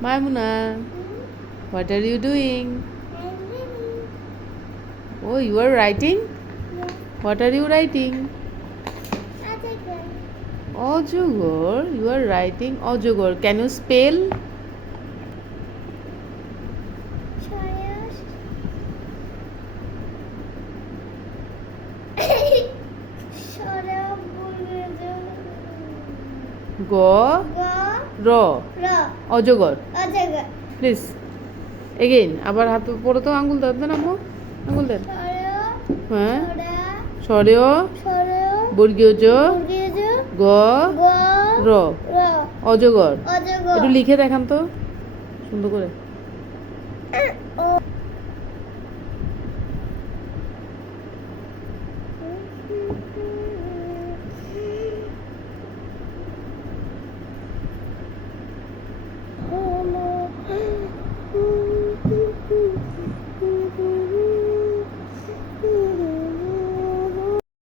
Maimuna, what are you doing? Oh, you are writing? What are you writing? Ojogor. You are writing Ojogor. Can you spell? G R অজগর। Please. Again আবার হাত পরে তো আঙ্গুল দেন দেন আম্মু। আঙ্গুল দেন হ্যাঁ। সরেও। বর্গীয় জ গ। র। অজগর। একটু লিখে দেখান তো। সুন্দর করে।